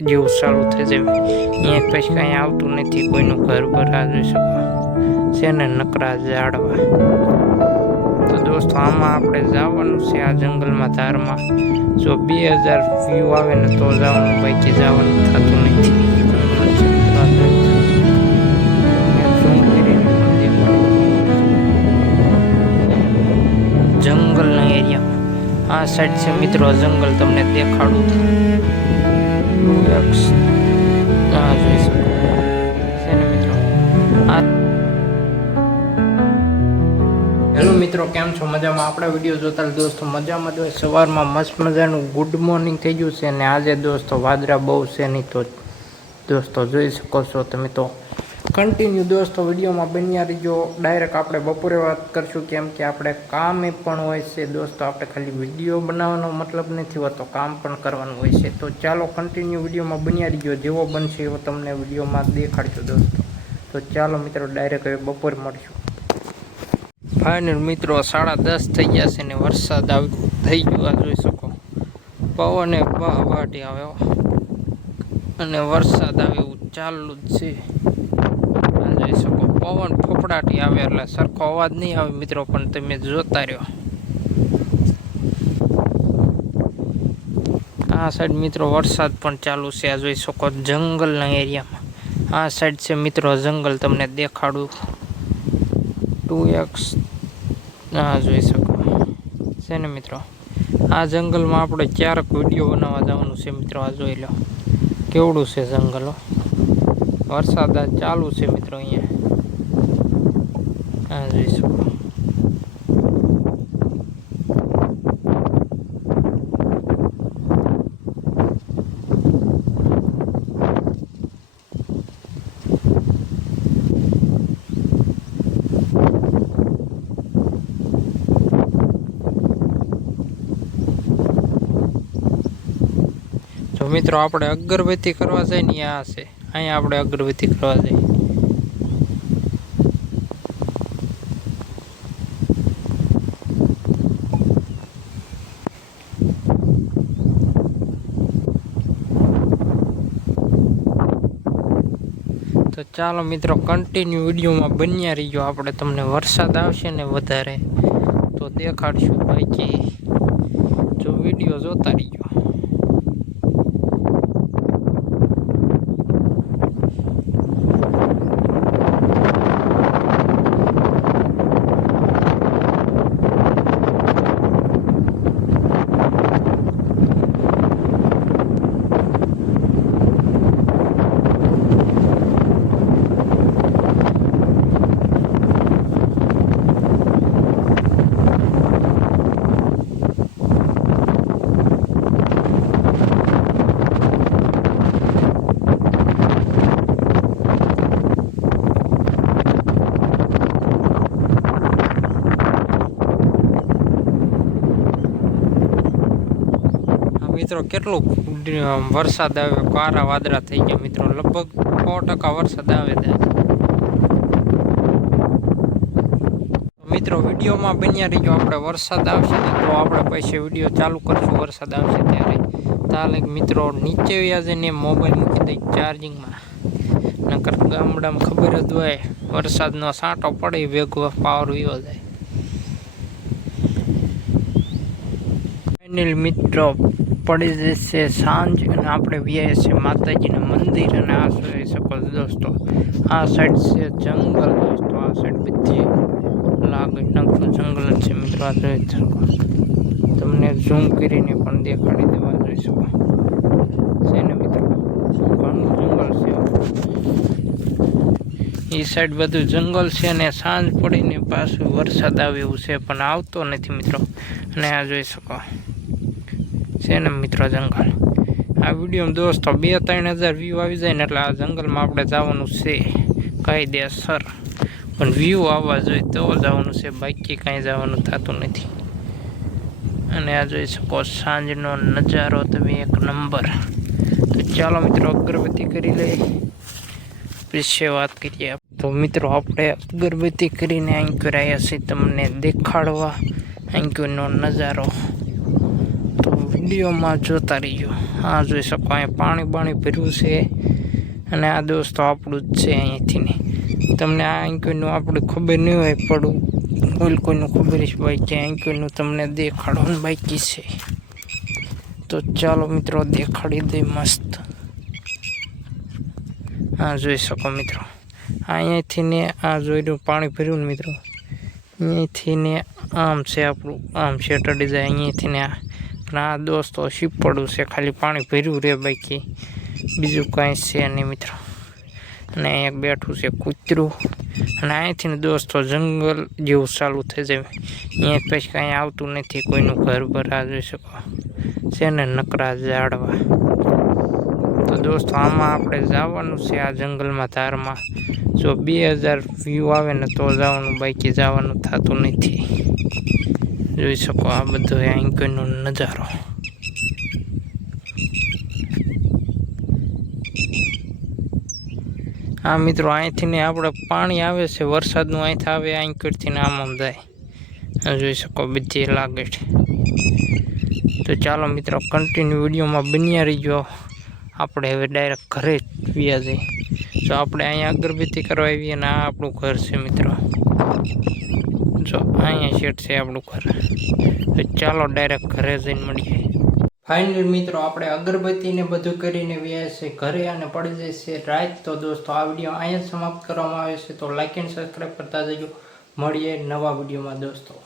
જેવું ચાલુ થઈ જાય અહીંયા પછી કાંઈ આવતું નથી કોઈનું ઘર ભરા જોઈ શકો છે ને નકરા ઝાડવા તો દોસ્તો આમાં આપણે જવાનું છે આ જંગલમાં ધારમાં જો 2000 વ્યૂ આવે ને તો જવાનું બાકી જવાનું થતું નથી જંગલના એરિયા આ સાઈડ છે મિત્રો જંગલ તમને દેખાડું આ જોઈ શકો છે ને મિત્રો હેલો મિત્રો કેમ છો મજામાં આપણા વિડીયો જોતા દોસ્તો મજામાં જો સવારમાં મસ્ત મજાનું ગુડ મોર્નિંગ થઈ ગયું છે અને આજે દોસ્તો વાદળા બહુ છે નહીં તો દોસ્તો જોઈ શકો છો તમે તો કન્ટિન્યુ દોસ્તો વિડીયોમાં બન્યા રહીજો ડાયરેક્ટ આપણે બપોરે વાત કરશું કેમ કે આપણે કામે પણ હોય છે દોસ્તો આપણે ખાલી વિડીયો બનાવવાનો મતલબ નથી હોતો કામ પણ કરવાનું હોય છે તો ચાલો કન્ટિન્યુ વિડીયોમાં બન્યા રહીજો જેવો બનશે એવો તમને વિડીયોમાં દેખાડજો દોસ્તો તો ચાલો મિત્રો ડાયરેક્ટ હવે બપોરે મળશું ફાઇનલ મિત્રો 10:30 થઈ ગયા છે ને વરસાદ થઈ ગયો આ જોઈ શકો પવને બહાટી આવ્યો અને વરસાદ આવે એવું ચાલુ જ છે આ જોઈ શકો પવન ફફડાટી આવે એટલે સરખો અવાજ નહીં આવે મિત્રો પણ તમે જોતા રહ્યો આ સાઈડ મિત્રો વરસાદ પણ ચાલુ છે આ જોઈ શકો જંગલના એરિયામાં આ સાઈડ છે મિત્રો જંગલ તમને દેખાડું 2x આ જોઈ શકો છે ને મિત્રો આ જંગલમાં આપણે ક્યારેક વિડીયો બનાવવા જવાનું છે મિત્રો આ જોઈ લો કેવડું છે જંગલો વરસાદ ચાલુ છે મિત્રો અહીંયા આ જોઈ શકો તો મિત્રો આપણે અગરબત્તી કરવા જાય ને આ છે અહીંયા આપણે અગરબત્તી કરવા જઈએ તો ચાલો મિત્રો કન્ટિન્યુ વિડીયોમાં બન્યા રહીજો આપણે તમને વરસાદ આવશે ને વધારે તો દેખાડશું બાકી જો વિડીયો જોતા રહીજો મિત્રો કેટલું વરસાદ આવે કારા વાદળા થઈ ગયા મિત્રો લગભગ 100% વરસાદ આવે છે મિત્રો વિડીયોમાં બન્યા રહીજો આપણે વરસાદ આવશે ને તો આપણે પછી વિડીયો ચાલુ કરશું વરસાદ આવશે ત્યારે તાલે મિત્રો નીચે વ્યાજે ને મોબાઈલ મૂકી દઈ ચાર્જિંગમાં નકર ગામડામાં ખબર જ હોય વરસાદનો સાંટો પડે વેગો પાવર વિયો જાય ફાઇનલ મિત્રો પડી જશે સાંજ અને આપણે વ્યાય છે માતાજીના મંદિર અને આ જોઈ શકો દોસ્તો આ સાઈડ છે જંગલ દોસ્તો આ સાઈડ બધી લાગે નકરું જંગલ છે મિત્રો આ જોઈ શકો તમને ઝૂમ કરીને પણ દેખાડી દેવા જોઈ શકો છે ને મિત્રો ઘણું જંગલ છે એ સાઈડ બધું જંગલ છે અને સાંજ પડીને પાછું વરસાદ આવે એવું છે પણ આવતો નથી મિત્રો અને આ જોઈ શકો છે ને મિત્રો જંગલ આ વિડીયોમાં દોસ્તો 2-3 હજાર વ્યૂ આવી જાય ને એટલે આ જંગલમાં આપણે જવાનું છે કાયદેસર પણ વ્યૂ આવવા જોઈએ તો જવાનું છે બાકી કાંઈ જવાનું થતું નથી અને આ જોઈ શકો સાંજનો નજારો તમે એક નંબર તો ચાલો મિત્રો અગરબત્તી કરી લઈએ વિશે વાત કરીએ તો મિત્રો આપણે અગરબત્તી કરીને એન્કર આવ્યા છીએ તમને દેખાડવા એન્કરનો નજારો તો વિડીયોમાં જોતા રહીજો. આ જોઈ શકો અહીંયા પાણી ભર્યું છે અને આ દોસ્તો આપણું જ છે અહીંયાથી ને. તમને આ કોઈનું આપણે ખબર નહીં હોય પડું ઓલ કોઈનું ખબર છે ભાઈ કે અહીં કોઈનું તમને દેખાડવાનું બાકી છે. તો ચાલો મિત્રો દેખાડી દે મસ્ત. આ જોઈ શકો મિત્રો અહીંયાથી ને આ જોઈ પાણી ભર્યું ને મિત્રો અહીંયાથી ને આમ છે આપણું આમ શેટડી જાય અહીંયાથી ને પણ આ દોસ્તો શીપડું છે ખાલી પાણી ભર્યું રે બાકી બીજું કાંઈ છે નહીં મિત્રો. અને અહીંયા બેઠું છે કૂતરું અને અહીંયાથી ને દોસ્તો જંગલ જેવું ચાલુ થઈ જાય. અહીંયા પછી કાંઈ આવતું નથી કોઈનું ઘર પર. આ જોઈ શકો છે ને નકરા ઝાડવા. તો દોસ્તો આમાં આપણે જવાનું છે આ જંગલમાં ધારમાં. જો 2000 વ્યૂ આવે ને તો જવાનું, બાકી જવાનું થતું નથી. જોઈ શકો આ બધો અહીંનો નજારો. હા મિત્રો અહીંથી ને આપણે પાણી આવે છે વરસાદનું, અહીંથી આવે અહીંથી ને આમ જાય. જોઈ શકો બધી લાગે છે. તો ચાલો મિત્રો કન્ટિન્યુ વિડીયોમાં બન્યા રહીજો. આપણે હવે ડાયરેક્ટ ઘરે જ વ્યા જઈએ. જો આપણે અહીંયા અગરબત્તી કરવા આવીએ ને આ આપણું ઘર છે મિત્રો. જો અહીંયા શેઠ છે આપણું ઘર. તો ચાલો ડાયરેક્ટ ઘરે જઈને મળીએ. ફાઇનલ મિત્રો આપણે અગરબત્તીને બધું કરીને વ્યા છે ઘરે અને પડી જાય છે રાત. તો દોસ્તો આ વિડીયો અહીંયા સમાપ્ત કરવામાં આવે છે. તો લાઈક એન્ડ સબસ્ક્રાઈબ કરતા જજો. મળીએ નવા વિડીયોમાં દોસ્તો.